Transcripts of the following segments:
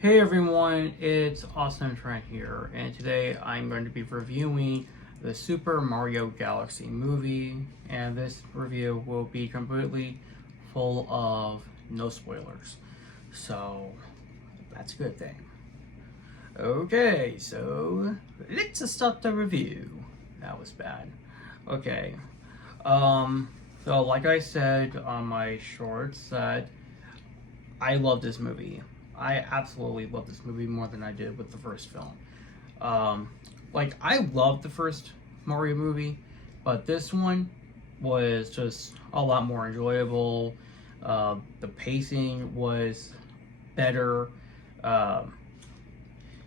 Hey everyone, it's Austin Trent here, and today I'm going to be reviewing the Super Mario Galaxy movie, and this review will be completely full of no spoilers. So, that's a good thing. Okay, so let's start the review. That was bad. Okay. So like I said on my shorts that I love this movie. I absolutely love this movie more than I did with the first film. I loved the first Mario movie, but this one was just a lot more enjoyable. The pacing was better. Um,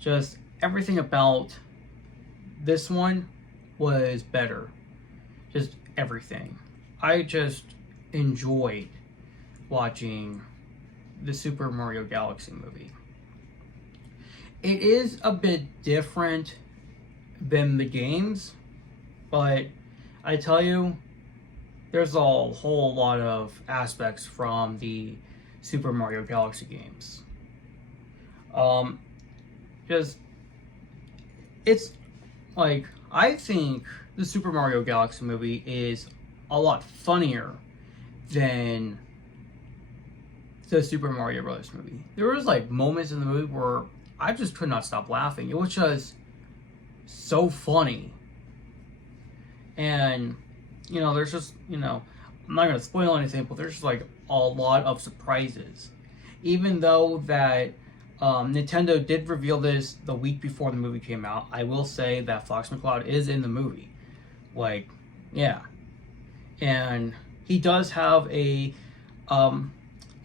just everything about this one was better. Just everything. I just enjoyed watching the Super Mario Galaxy movie. It is a bit different than the games, but I tell you, there's a whole lot of aspects from the Super Mario Galaxy games. Um, just it's I think the Super Mario Galaxy movie is a lot funnier than the Super Mario Brothers movie. There was moments in the movie where I just could not stop laughing. It was just so funny. And there's just I'm not gonna spoil anything, but there's just a lot of surprises. Even though that Nintendo did reveal this the week before the movie came out, I will say that Fox McCloud is in the movie. Yeah. And he does have a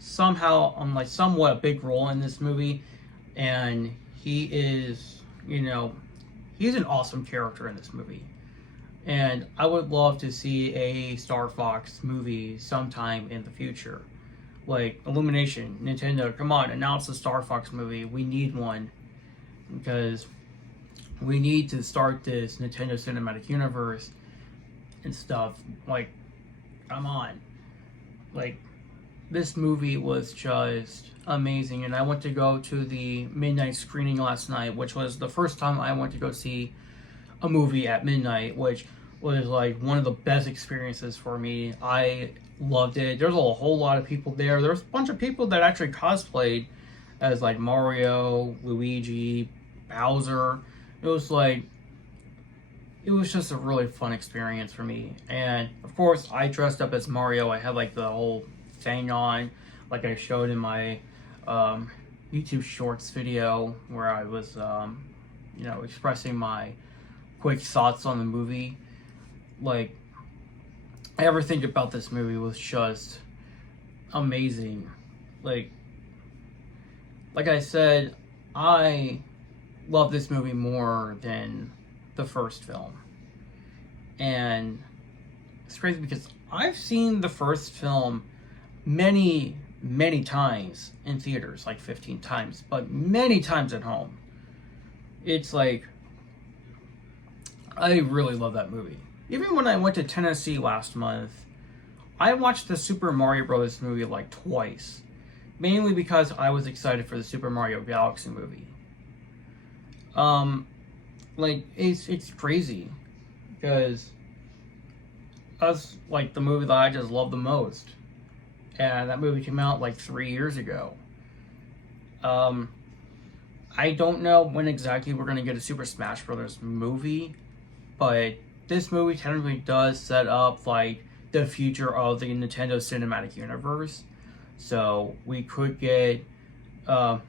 somehow somewhat a big role in this movie, and he is he's an awesome character in this movie, and I would love to see a Star Fox movie sometime in the future. Illumination, Nintendo, come on, announce a Star Fox movie. We need one, because we need to start this Nintendo Cinematic Universe and stuff. Come on. This movie was just amazing, and I went to go to the midnight screening last night, which was the first time I went to go see a movie at midnight, which was one of the best experiences for me. I loved it. There's a whole lot of people there. There's a bunch of people that actually cosplayed as Mario, Luigi, Bowser. It was just a really fun experience for me. And of course, I dressed up as Mario. I had the whole thing on, like I showed in my YouTube Shorts video, where I was expressing my quick thoughts on the movie. Everything about this movie was just amazing. Like I said, I love this movie more than the first film. And it's crazy because I've seen the first film many, many times in theaters, 15 times, but many times at home. It's I really love that movie. Even when I went to Tennessee last month, I watched the Super Mario Brothers movie twice, mainly because I was excited for the Super Mario Galaxy movie. It's crazy because that's the movie that I just love the most, and that movie came out 3 years ago. I don't know when exactly we're gonna get a Super Smash Brothers movie, but this movie technically does set up the future of the Nintendo Cinematic Universe. So we could get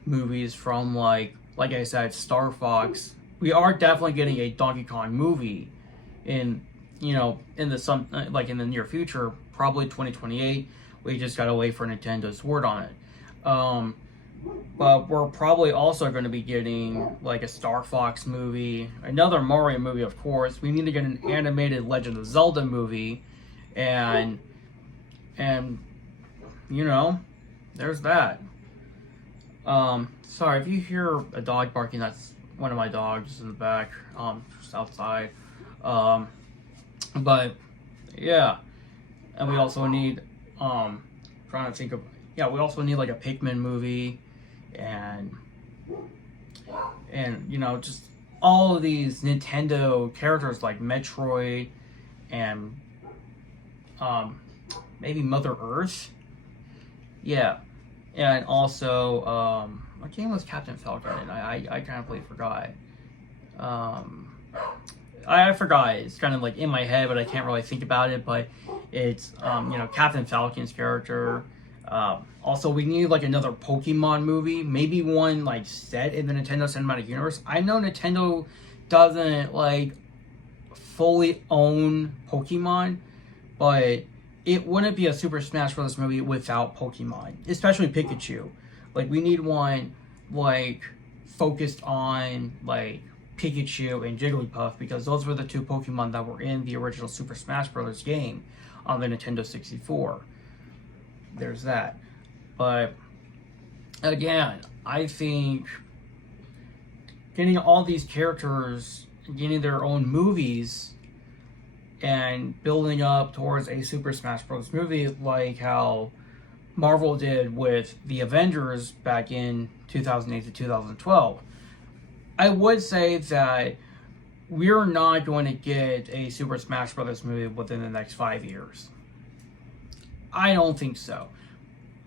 movies from like I said, Star Fox. We are definitely getting a Donkey Kong movie in in the near future, probably 2028. We just gotta wait for Nintendo's word on it. But we're probably also going to be getting a Star Fox movie, another Mario movie, of course. We need to get an animated Legend of Zelda movie, and there's that. Sorry if you hear a dog barking. That's one of my dogs in the back, just outside. But yeah, and we also need trying to think of we also need a Pikmin movie, and And, you know, just all of these Nintendo characters like Metroid and maybe Mother Earth. Yeah. And also, what game was Captain Falcon in? I kind of completely forgot. I forgot. It's kind of like in my head, but I can't really think about it. But it's, you know, Captain Falcon's character. Also, we need like another Pokemon movie, maybe one like set in the Nintendo Cinematic Universe. I know Nintendo doesn't like fully own Pokemon, but it wouldn't be a Super Smash Bros. Movie without Pokemon, especially Pikachu. Like we need one like focused on like Pikachu and Jigglypuff because those were the two Pokemon that were in the original Super Smash Bros. Game on the Nintendo 64. There's that. But again, I think getting all these characters, getting their own movies, and building up towards a Super Smash Bros. Movie like how Marvel did with the Avengers back in 2008 to 2012. I would say that we're not going to get a Super Smash Bros. Movie within the next 5 years. I don't think so.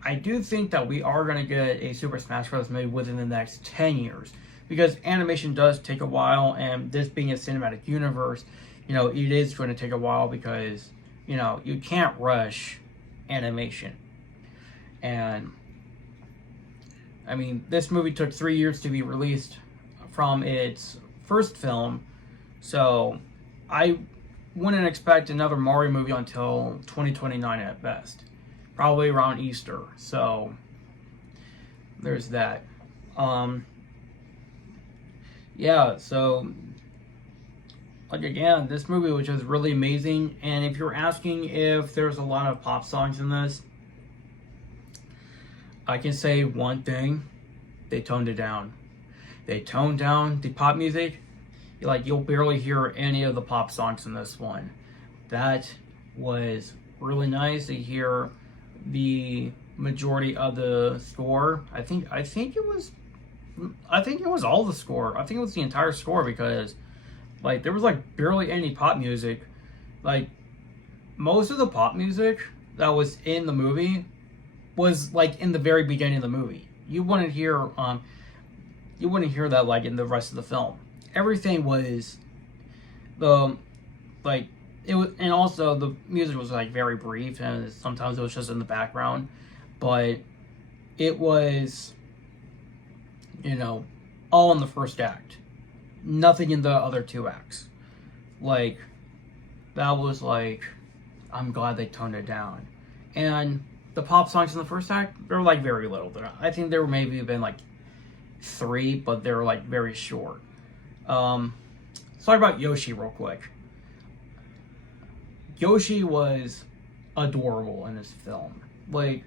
I do think that we are going to get a Super Smash Bros. Movie within the next 10 years because animation does take a while, and this being a cinematic universe, you know, it is going to take a while because, you know, you can't rush animation. And, I mean, this movie took 3 years to be released from its first film, so I wouldn't expect another Mario movie until 2029 at best. Probably around Easter, so there's that. Yeah, so like again, this movie was just really amazing, and if you're asking if there's a lot of pop songs in this, I can say one thing: they toned it down. They toned down the pop music. You'll barely hear any of the pop songs in this one. That was really nice to hear the majority of the score. I think it was all the score. I think it was the entire score because like there was like barely any pop music. Like most of the pop music that was in the movie was like in the very beginning of the movie. You wouldn't hear that like in the rest of the film. Everything was the like it was, and also the music was like very brief, and sometimes it was just in the background, but it was, you know, all in the first act, nothing in the other two acts. Like that was like, I'm glad they toned it down. And the pop songs in the first act, they're like very little. I think there maybe been like 3, but they're like very short. Let's talk about Yoshi real quick. Yoshi was adorable in this film. Like,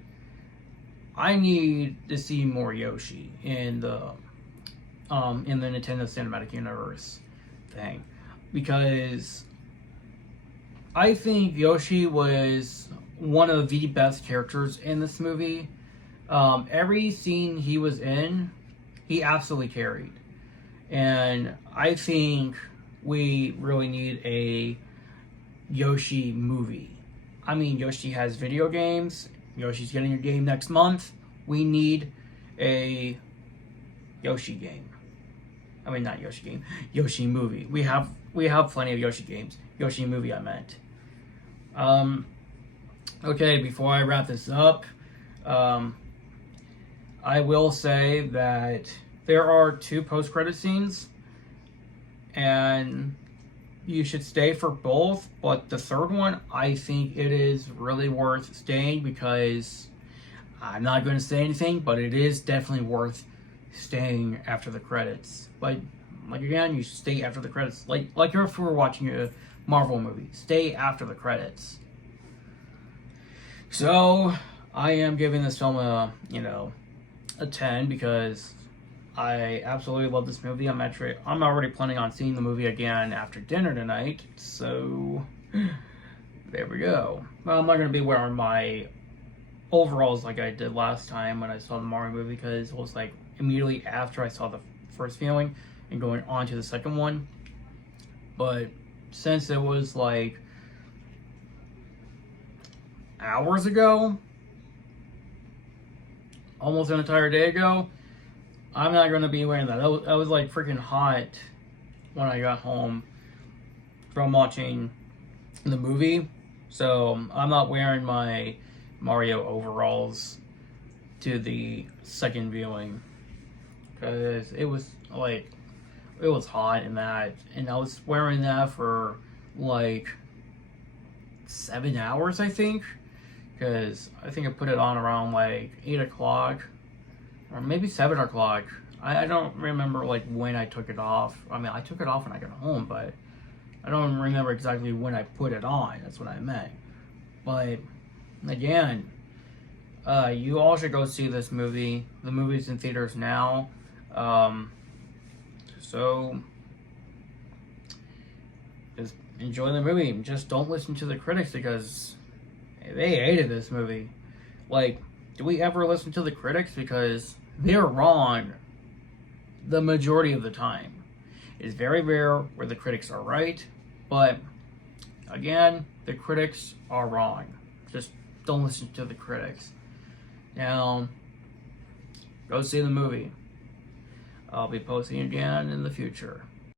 I need to see more Yoshi in the Nintendo Cinematic Universe thing, because I think Yoshi was one of the best characters in this movie. Every scene he was in, he absolutely carried. And I think we really need a Yoshi movie. I mean, Yoshi has video games. Yoshi's getting a game next month. We need a Yoshi game. I mean, not Yoshi game. Yoshi movie. We have plenty of Yoshi games. Yoshi movie, I meant. Okay, before I wrap this up, I will say that there are 2 post-credit scenes, and you should stay for both, but the third one, I think it is really worth staying because I'm not going to say anything, but it is definitely worth staying after the credits. Like again, you should stay after the credits. Like if you were watching a Marvel movie, stay after the credits. So I am giving this film a 10 because I absolutely love this movie. I'm already planning on seeing the movie again after dinner tonight. So there we go. Well, I'm not going to be wearing my overalls like I did last time when I saw the Mario movie because it was like immediately after I saw the first viewing and going on to the second one. But since it was like hours ago, almost an entire day ago, I'm not going to be wearing that. I was like freaking hot when I got home from watching the movie. So I'm not wearing my Mario overalls to the second viewing because it was hot in that, and I was wearing that for like 7 hours, I think, because I think I put it on around like 8 o'clock or maybe 7 o'clock. I don't remember like when I took it off. I mean, I took it off when I got home, but I don't remember exactly when I put it on. That's what I meant. But again, you all should go see this movie. The movie's in theaters now. So just enjoy the movie. Just don't listen to the critics because they hated this movie. Like, do we ever listen to the critics? Because they're wrong the majority of the time. It's very rare where the critics are right, but again, the critics are wrong. Just don't listen to the critics. Now, go see the movie. I'll be posting again in the future.